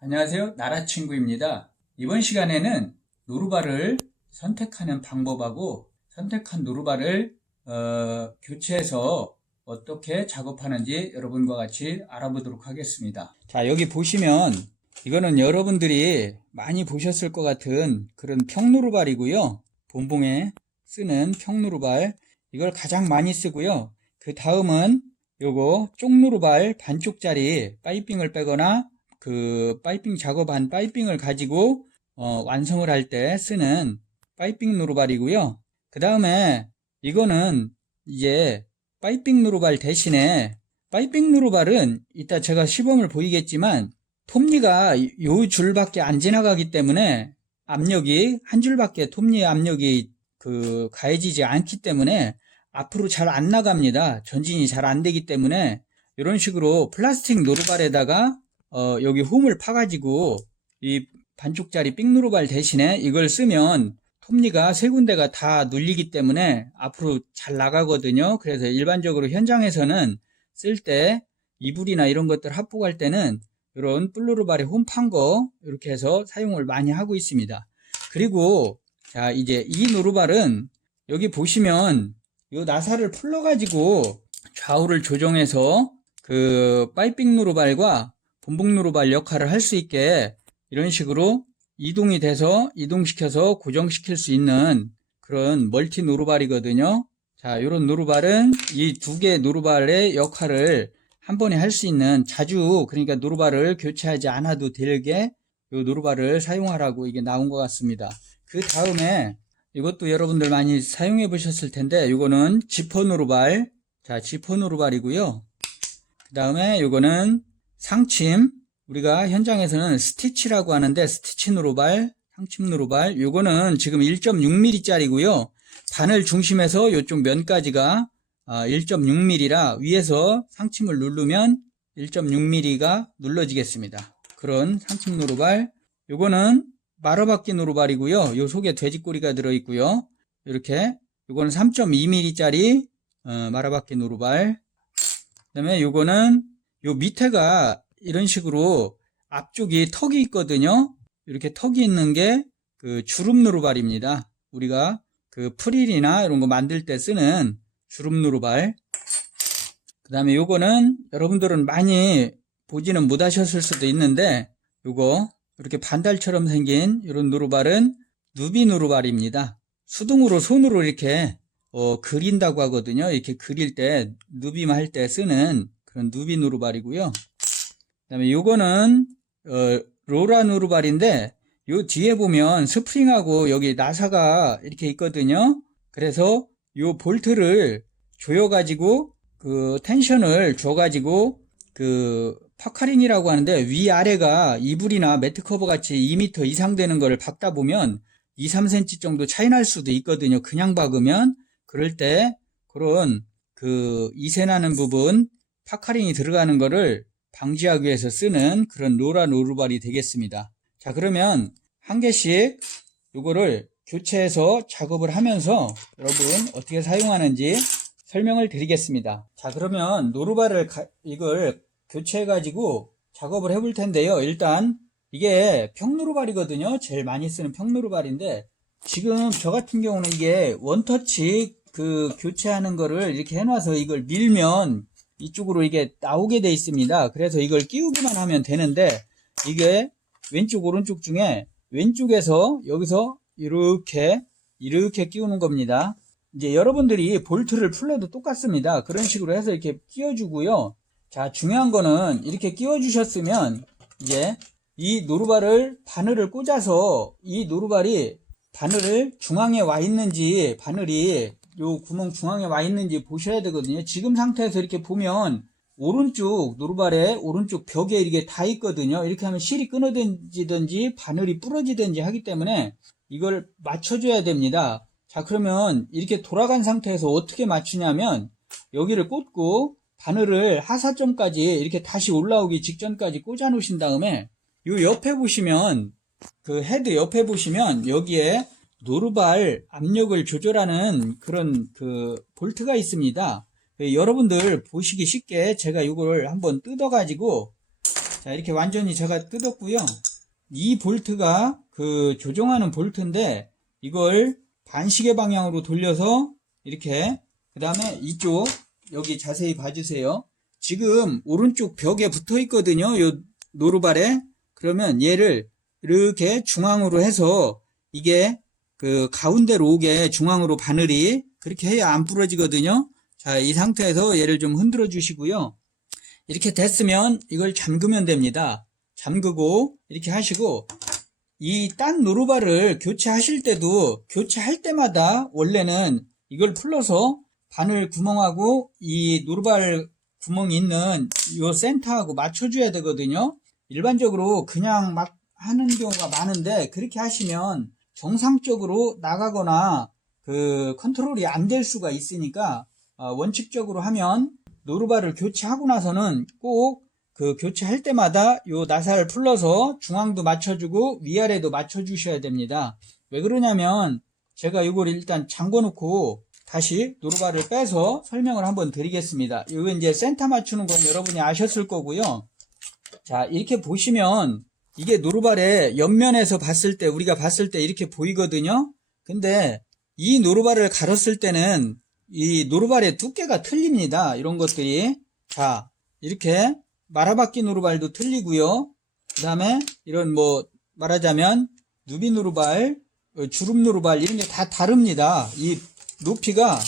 안녕하세요. 나라친구입니다. 이번 시간에는 노루발을 선택하는 방법하고 선택한 노루발을 교체해서 어떻게 작업하는지 여러분과 같이 알아보도록 하겠습니다. 자, 여기 보시면 이거는 여러분들이 많이 보셨을 것 같은 그런 평노루발이고요. 본봉에 쓰는 평노루발, 이걸 가장 많이 쓰고요. 그 다음은 요거 쪽노루발 반쪽짜리 파이핑을 빼거나 그 파이핑 작업한 파이핑을 가지고 완성을 할 때 쓰는 파이핑 노루발이고요. 그 다음에 이거는 이제 파이핑 노루발 대신에 파이핑 노루발은 이따 제가 시범을 보이겠지만 톱니가 요 줄밖에 안 지나가기 때문에 압력이 한 줄밖에 톱니의 압력이 가해지지 않기 때문에 앞으로 잘 안 나갑니다. 전진이 잘 안 되기 때문에 이런 식으로 플라스틱 노루발에다가 여기 홈을 파가지고 이 반쪽짜리 삑누르발 대신에 이걸 쓰면 톱니가 세 군데가 다 눌리기 때문에 앞으로 잘 나가거든요. 그래서 일반적으로 현장에서는 쓸 때 이불이나 이런 것들 합복할 때는 이런 뿔누르발에 홈 판 거 이렇게 해서 사용을 많이 하고 있습니다. 그리고 자, 이제 이 노루발은 여기 보시면 이 나사를 풀러가지고 좌우를 조정해서 그 파이핑 노루발과 본봉 노루발 역할을 할 수 있게 이런 식으로 이동이 돼서 이동시켜서 고정시킬 수 있는 그런 멀티 노루발이거든요. 자, 이런 노루발은 이 두 개의 노루발의 역할을 한 번에 할 수 있는, 자주 그러니까 노루발을 교체하지 않아도 되게 이 노루발을 사용하라고 이게 나온 것 같습니다. 그 다음에 이것도 여러분들 많이 사용해 보셨을 텐데 이거는 지퍼 노루발, 자, 지퍼 노루발이고요. 그 다음에 이거는 상침, 우리가 현장에서는 스티치라고 하는데 스티치 노루발, 상침 노루발, 요거는 지금 1.6mm 짜리고요. 바늘 중심에서 요쪽 면까지가 1.6mm라 위에서 상침을 누르면 1.6mm가 눌러지겠습니다. 그런 상침 노루발. 요거는 마러바퀴 노루발이고요. 요 속에 돼지꼬리가 들어있고요. 이렇게 요거는 3.2mm 짜리 마러바퀴 노루발. 그 다음에 요거는 요 밑에가 이런 식으로 앞쪽이 턱이 있거든요. 이렇게 턱이 있는 게 그 주름 노루발입니다. 우리가 그 프릴이나 이런 거 만들 때 쓰는 주름 노루발. 그 다음에 요거는 여러분들은 많이 보지는 못하셨을 수도 있는데 요거 이렇게 반달처럼 생긴 이런 노루발은 누비 노루발입니다. 수동으로 손으로 이렇게 그린다고 하거든요. 이렇게 그릴 때 누비만 할 때 쓰는 그런 누비 노루발이고요. 그 다음에 요거는 로라 노루발인데 요 뒤에 보면 스프링하고 여기 나사가 이렇게 있거든요. 그래서 요 볼트를 조여가지고 그 텐션을 줘가지고 그 파카링이라고 하는데 위아래가 이불이나 매트 커버 같이 2m 이상 되는 거를 박다 보면 2, 3cm 정도 차이 날 수도 있거든요. 그냥 박으면. 그럴 때 그런 그 이세 나는 부분 파카링이 들어가는 거를 방지하기 위해서 쓰는 그런 로라 노루발이 되겠습니다. 자, 그러면 한 개씩 이거를 교체해서 작업을 하면서 여러분 어떻게 사용하는지 설명을 드리겠습니다. 자, 그러면 노루발을 이걸 교체해 가지고 작업을 해볼 텐데요. 일단 이게 평노루발이거든요. 제일 많이 쓰는 평노루발인데 지금 저 같은 경우는 이게 원터치 그 교체하는 거를 이렇게 해놔서 이걸 밀면 이쪽으로 이게 나오게 돼 있습니다. 그래서 이걸 끼우기만 하면 되는데 이게 왼쪽 오른쪽 중에 왼쪽에서 여기서 이렇게 끼우는 겁니다. 이제 여러분들이 볼트를 풀려도 똑같습니다. 그런 식으로 해서 이렇게 끼워주고요. 자, 중요한 거는 이렇게 끼워주셨으면 이제 이 노루발을 바늘을 꽂아서 이 노루발이 바늘을 중앙에 와 있는지, 바늘이 요 구멍 중앙에 와 있는지 보셔야 되거든요. 지금 상태에서 이렇게 보면 오른쪽 노루발에 오른쪽 벽에 이게 다 있거든요. 이렇게 하면 실이 끊어지든지 바늘이 부러지든지 하기 때문에 이걸 맞춰줘야 됩니다. 자, 그러면 이렇게 돌아간 상태에서 어떻게 맞추냐면 여기를 꽂고 바늘을 하사점까지 이렇게 다시 올라오기 직전까지 꽂아 놓으신 다음에 요 옆에 보시면 그 헤드 옆에 보시면 여기에 노루발 압력을 조절하는 그런 그 볼트가 있습니다. 여러분들 보시기 쉽게 제가 이걸 한번 뜯어 가지고 자, 이렇게 완전히 제가 뜯었고요. 이 볼트가 그 조정하는 볼트인데 이걸 반시계 방향으로 돌려서 이렇게, 그 다음에 이쪽 여기 자세히 봐주세요. 지금 오른쪽 벽에 붙어 있거든요. 요 노루발에. 그러면 얘를 이렇게 중앙으로 해서 이게 그 가운데로 오게 중앙으로 바늘이 그렇게 해야 안 부러지거든요. 자, 이 상태에서 얘를 좀 흔들어 주시고요. 이렇게 됐으면 이걸 잠그면 됩니다. 잠그고 이렇게 하시고, 이 딴 노루발을 교체하실 때도 교체할 때마다 원래는 이걸 풀러서 바늘 구멍하고 이 노루발 구멍이 있는 요 센터하고 맞춰줘야 되거든요. 일반적으로 그냥 막 하는 경우가 많은데 그렇게 하시면 정상적으로 나가거나 그 컨트롤이 안 될 수가 있으니까 원칙적으로 하면 노루발을 교체하고 나서는 꼭 그 교체할 때마다 요 나사를 풀러서 중앙도 맞춰주고 위아래도 맞춰주셔야 됩니다. 왜 그러냐면 제가 이걸 일단 잠궈 놓고 다시 노루발을 빼서 설명을 한번 드리겠습니다. 이거 이제 센터 맞추는 건 여러분이 아셨을 거고요. 자, 이렇게 보시면 이게 노루발의 옆면에서 봤을 때, 우리가 봤을 때 이렇게 보이거든요. 근데 이 노루발을 갈았을 때는 이 노루발의 두께가 틀립니다. 이런 것들이. 자, 이렇게 마라바퀴 노루발도 틀리고요. 그 다음에 이런 뭐 말하자면 누비 노루발, 주름 노루발 이런 게 다 다릅니다. 이 높이가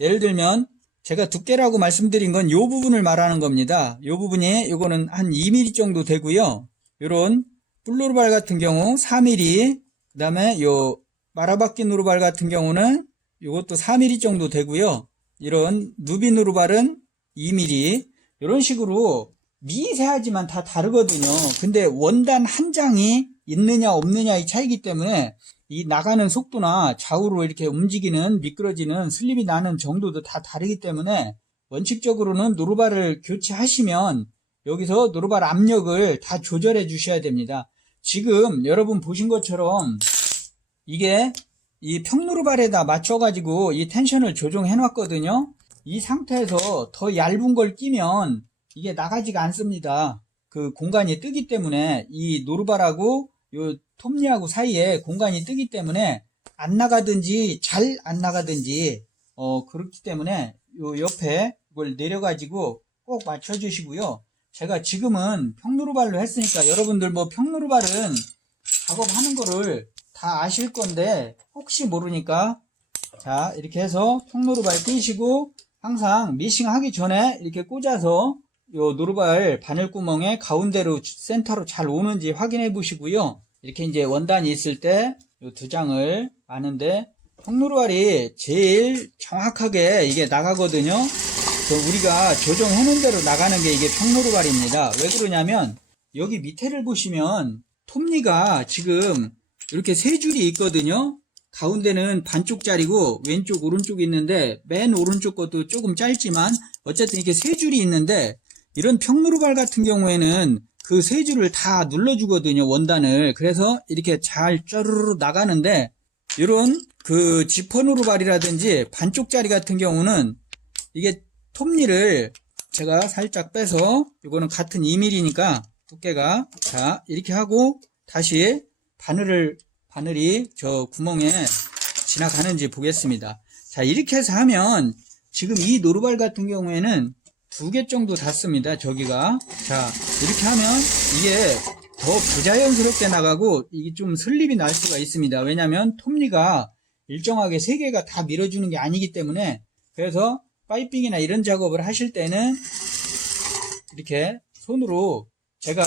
예를 들면 제가 두께라고 말씀드린 건 이 부분을 말하는 겁니다. 이 부분이 요거는 한 2mm 정도 되고요. 요런 뿔노루발 같은 경우 4mm, 그 다음에 요 마라바퀴 노루발 같은 경우는 요것도 4mm 정도 되고요. 이런 누비 노루발은 2mm, 이런 식으로 미세하지만 다 다르거든요. 근데 원단 한 장이 있느냐 없느냐의 차이기 때문에 이 나가는 속도나 좌우로 이렇게 움직이는 미끄러지는 슬립이 나는 정도도 다 다르기 때문에 원칙적으로는 노루발을 교체하시면 여기서 노루발 압력을 다 조절해 주셔야 됩니다. 지금 여러분 보신 것처럼 이게 이 평노루발에다 맞춰 가지고 이 텐션을 조정해 놨거든요. 이 상태에서 더 얇은 걸 끼면 이게 나가지가 않습니다. 그 공간이 뜨기 때문에 이 노루발하고 요 톱니하고 사이에 공간이 뜨기 때문에 안 나가든지 잘 안 나가든지 그렇기 때문에 요 옆에 이걸 내려가지고 꼭 맞춰 주시고요. 제가 지금은 평노루발로 했으니까 여러분들 뭐 평노루발은 작업하는 거를 다 아실 건데 혹시 모르니까 자, 이렇게 해서 평노루발 끼시고 항상 미싱 하기 전에 이렇게 꽂아서 요 노루발 바늘구멍에 가운데로 센터로 잘 오는지 확인해 보시고요. 이렇게 이제 원단이 있을 때 요 두 장을 마는데 평노루발이 제일 정확하게 이게 나가거든요. 우리가 조정해 놓은 대로 나가는 게 이게 평노루발입니다. 왜 그러냐면 여기 밑에를 보시면 톱니가 지금 이렇게 세 줄이 있거든요. 가운데는 반쪽짜리고 왼쪽 오른쪽이 있는데 맨 오른쪽 것도 조금 짧지만 어쨌든 이렇게 세 줄이 있는데 이런 평노루발 같은 경우에는 그 세 줄을 다 눌러주거든요, 원단을. 그래서 이렇게 잘 쩌르르 나가는데 이런 그 지퍼노루발이라든지 반쪽짜리 같은 경우는 이게 톱니를 제가 살짝 빼서 이거는 같은 2mm니까 두께가 자 이렇게 하고 다시 바늘이 저 구멍에 지나가는지 보겠습니다. 자, 이렇게 해서 하면 지금 이 노루발 같은 경우에는 2개 정도 닿습니다. 저기가. 자, 이렇게 하면 이게 더 부자연스럽게 나가고 이게 좀 슬립이 날 수가 있습니다. 왜냐하면 톱니가 일정하게 3개가 다 밀어주는 게 아니기 때문에. 그래서 파이핑이나 이런 작업을 하실 때는 이렇게 손으로 제가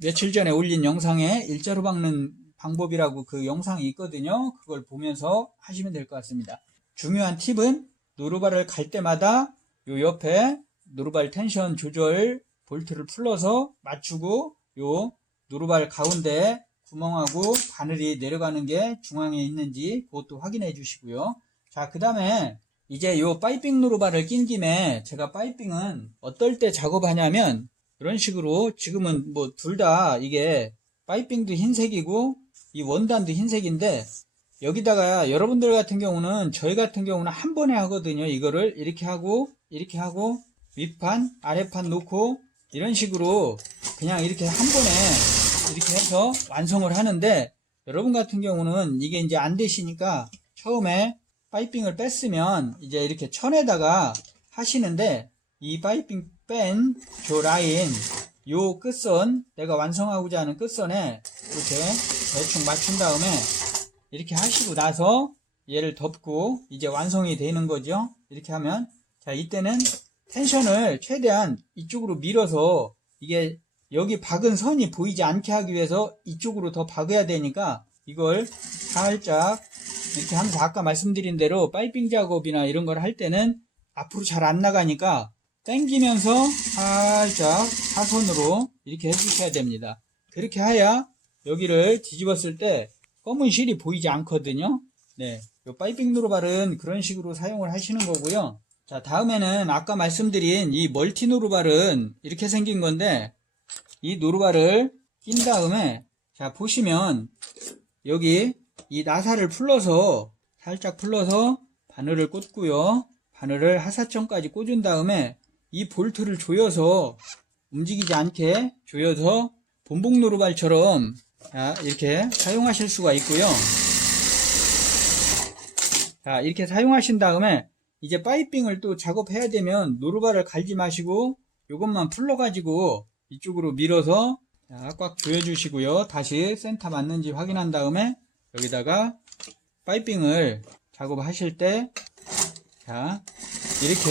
며칠 전에 올린 영상에 일자로 박는 방법이라고 그 영상이 있거든요. 그걸 보면서 하시면 될 것 같습니다. 중요한 팁은 노루발을 갈 때마다 요 옆에 노루발 텐션 조절 볼트를 풀러서 맞추고 요 노루발 가운데 구멍하고 바늘이 내려가는 게 중앙에 있는지 그것도 확인해 주시고요. 자, 그 다음에 이제 요 파이핑 노루발을 낀 김에 제가 파이핑은 어떨 때 작업하냐면 이런 식으로 지금은 뭐 둘 다 이게 파이핑도 흰색이고 이 원단도 흰색인데 여기다가 여러분들 같은 경우는 저희 같은 경우는 한 번에 하거든요. 이거를 이렇게 하고 윗판 아랫판 놓고 이런 식으로 그냥 이렇게 한 번에 이렇게 해서 완성을 하는데, 여러분 같은 경우는 이게 이제 안 되시니까 처음에 파이핑을 뺐으면 이제 이렇게 천에다가 하시는데, 이 파이핑 뺀 저 라인, 요 끝선, 내가 완성하고자 하는 끝선에 이렇게 대충 맞춘 다음에 이렇게 하시고 나서 얘를 덮고 이제 완성이 되는 거죠. 이렇게 하면, 자, 이때는 텐션을 최대한 이쪽으로 밀어서, 이게 여기 박은 선이 보이지 않게 하기 위해서 이쪽으로 더 박아야 되니까, 이걸 살짝 이렇게 하면서 아까 말씀드린 대로 파이핑 작업이나 이런 걸 할 때는 앞으로 잘 안 나가니까 당기면서 살짝 사선으로 이렇게 해주셔야 됩니다. 그렇게 해야 여기를 뒤집었을 때 검은 실이 보이지 않거든요. 네, 요 파이핑 노루발은 그런 식으로 사용을 하시는 거고요. 자, 다음에는 아까 말씀드린 이 멀티 노루발은 이렇게 생긴 건데, 이 노루발을 낀 다음에, 자, 보시면 여기 이 나사를 풀러서 살짝 풀러서 바늘을 꽂고요. 바늘을 하사점까지 꽂은 다음에 이 볼트를 조여서 움직이지 않게 조여서 본복 노루발처럼 이렇게 사용하실 수가 있고요. 자, 이렇게 사용하신 다음에 이제 파이핑을 또 작업해야 되면 노루발을 갈지 마시고 이것만 풀러가지고 이쪽으로 밀어서 꽉 조여주시고요. 다시 센터 맞는지 확인한 다음에 여기다가 파이핑을 작업하실 때, 자, 이렇게,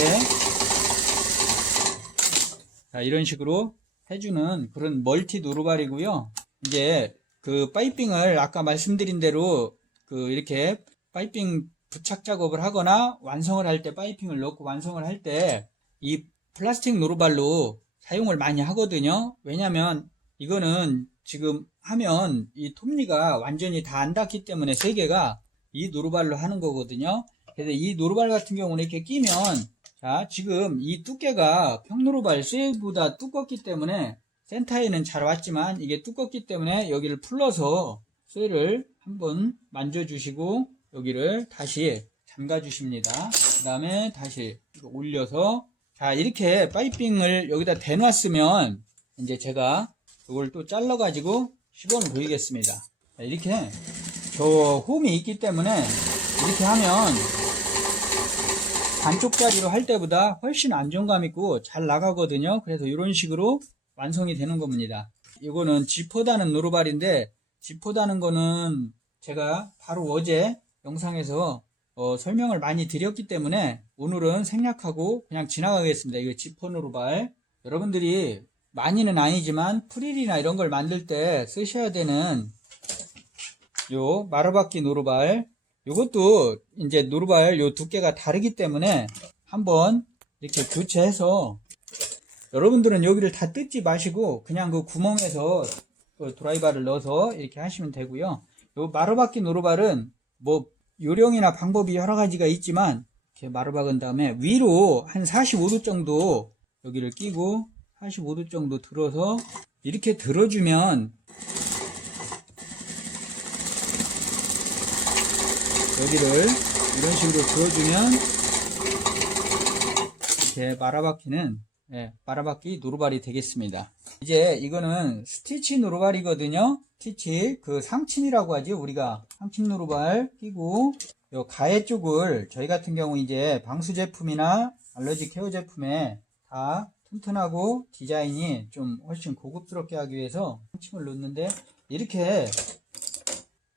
자, 이런 식으로 해주는 그런 멀티 노루발이고요. 이제 그 파이핑을 아까 말씀드린 대로 이렇게 파이핑 부착 작업을 하거나 완성을 할 때, 파이핑을 넣고 완성을 할 때 이 플라스틱 노루발로 사용을 많이 하거든요. 왜냐면 이거는 지금 하면 이 톱니가 완전히 다 안 닿기 때문에 세 개가 이 노루발로 하는 거거든요. 그래서 이 노루발 같은 경우는 이렇게 끼면, 자, 지금 이 두께가 평노루발 쇠보다 두껍기 때문에 센터에는 잘 왔지만 이게 두껍기 때문에 여기를 풀러서 쇠를 한번 만져주시고 여기를 다시 잠가 주십니다. 그 다음에 다시 올려서, 자, 이렇게 파이핑을 여기다 대놨으면 이제 제가 이걸 또 잘라가지고 시범을 보이겠습니다. 자, 이렇게 저 홈이 있기 때문에 이렇게 하면 반쪽짜리로 할 때보다 훨씬 안정감 있고 잘 나가거든요. 그래서 이런 식으로 완성이 되는 겁니다. 이거는 지퍼다는 노루발인데, 지퍼다는 거는 제가 바로 어제 영상에서 설명을 많이 드렸기 때문에 오늘은 생략하고 그냥 지나가겠습니다. 이거 지퍼 노루발, 여러분들이 많이는 아니지만 프릴이나 이런 걸 만들 때 쓰셔야 되는 요 마루바퀴 노루발, 요것도 이제 노루발 요 두께가 다르기 때문에 한번 이렇게 교체해서, 여러분들은 여기를 다 뜯지 마시고 그냥 그 구멍에서 그 드라이버를 넣어서 이렇게 하시면 되고요. 요 마루바퀴 노루발은 뭐 요령이나 방법이 여러 가지가 있지만, 이렇게 마루 박은 다음에 위로 한 45도 정도 여기를 끼고 45도 정도 들어서 이렇게 들어주면, 여기를 이런 식으로 들어주면 이렇게 마루바퀴는, 마루바퀴 노루발이 되겠습니다. 이제 이거는 스티치 노루발이거든요. 스티치, 그 상침이라고 하지, 우리가 상침 노루발 끼고, 요 가해 쪽을 저희 같은 경우 이제 방수 제품이나 알러지 케어 제품에 다 튼튼하고 디자인이 좀 훨씬 고급스럽게 하기 위해서 상침을 넣는데, 이렇게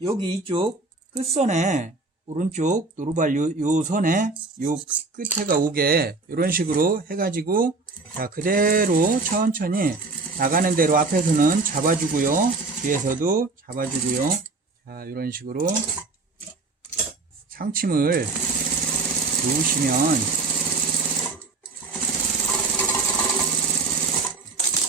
여기 이쪽 끝선에 오른쪽 노루발 요 선에 요 끝에가 오게 이런 식으로 해가지고, 자, 그대로 천천히 나가는 대로 앞에서는 잡아주고요, 뒤에서도 잡아주고요. 자, 이런 식으로 상침을 놓으시면,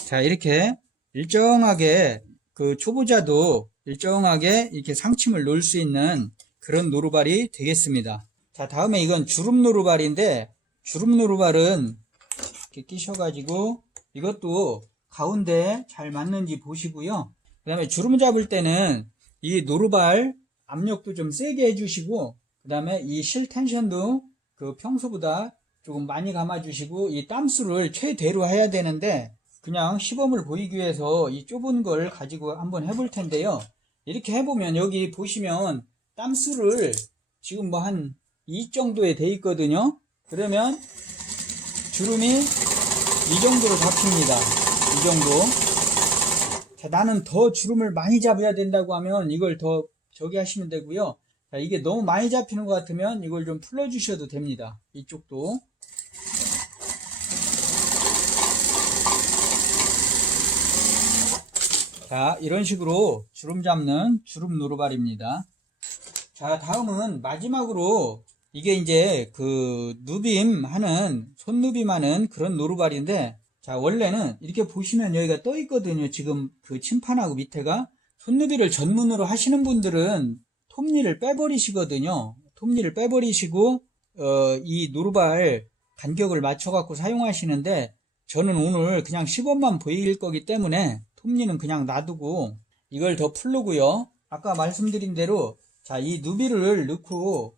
자, 이렇게 일정하게 그 초보자도 일정하게 이렇게 상침을 놓을 수 있는 그런 노루발이 되겠습니다. 자, 다음에 이건 주름 노루발인데, 주름 노루발은 이렇게 끼셔가지고 이것도 가운데 잘 맞는지 보시고요. 그 다음에 주름 잡을 때는 이 노루발 압력도 좀 세게 해주시고, 그 다음에 이 실 텐션도 그 평소보다 조금 많이 감아주시고, 이 땀수를 최대로 해야 되는데 그냥 시범을 보이기 위해서 이 좁은 걸 가지고 한번 해볼 텐데요. 이렇게 해보면 여기 보시면 땀수를 지금 뭐 한 2 정도에 돼 있거든요. 그러면 주름이 이 정도로 잡힙니다. 이 정도. 자, 나는 더 주름을 많이 잡아야 된다고 하면 이걸 더 저기 하시면 되고요. 자, 이게 너무 많이 잡히는 것 같으면 이걸 좀 풀어 주셔도 됩니다. 이쪽도. 자, 이런 식으로 주름 잡는 주름 노루발입니다. 자, 다음은 마지막으로 이게 이제 그 누빔 하는, 손누빔 하는 그런 노루발인데, 자, 원래는 이렇게 보시면 여기가 떠 있거든요. 지금 그 침판하고 밑에가. 손누비를 전문으로 하시는 분들은 톱니를 빼버리시거든요. 톱니를 빼버리시고, 이 노루발 간격을 맞춰갖고 사용하시는데, 저는 오늘 그냥 시범만 보일 거기 때문에 톱니는 그냥 놔두고 이걸 더 풀르고요. 아까 말씀드린 대로 자, 이 누비를 넣고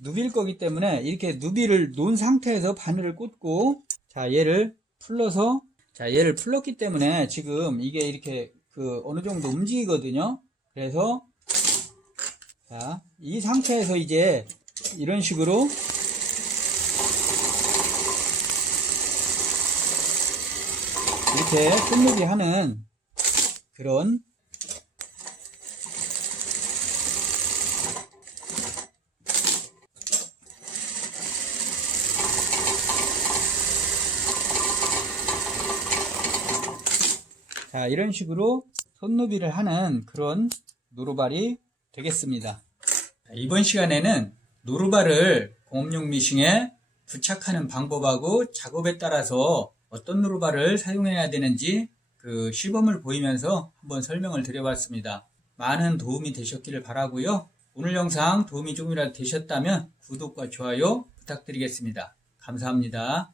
누빌 거기 때문에 이렇게 누비를 놓은 상태에서 바늘을 꽂고, 자, 얘를 풀러서, 자, 얘를 풀렀기 때문에 지금 이게 이렇게 그 어느 정도 움직이거든요. 그래서 자, 이 상태에서 이제 이런 식으로 이렇게 손누비 하는 그런, 자, 이런 식으로 손누비를 하는 그런 노루발이 되겠습니다. 이번 시간에는 노루발을 공업용 미싱에 부착하는 방법하고 작업에 따라서 어떤 노루발을 사용해야 되는지 그 시범을 보이면서 한번 설명을 드려봤습니다. 많은 도움이 되셨기를 바라고요. 오늘 영상 도움이 조금이라도 되셨다면 구독과 좋아요 부탁드리겠습니다. 감사합니다.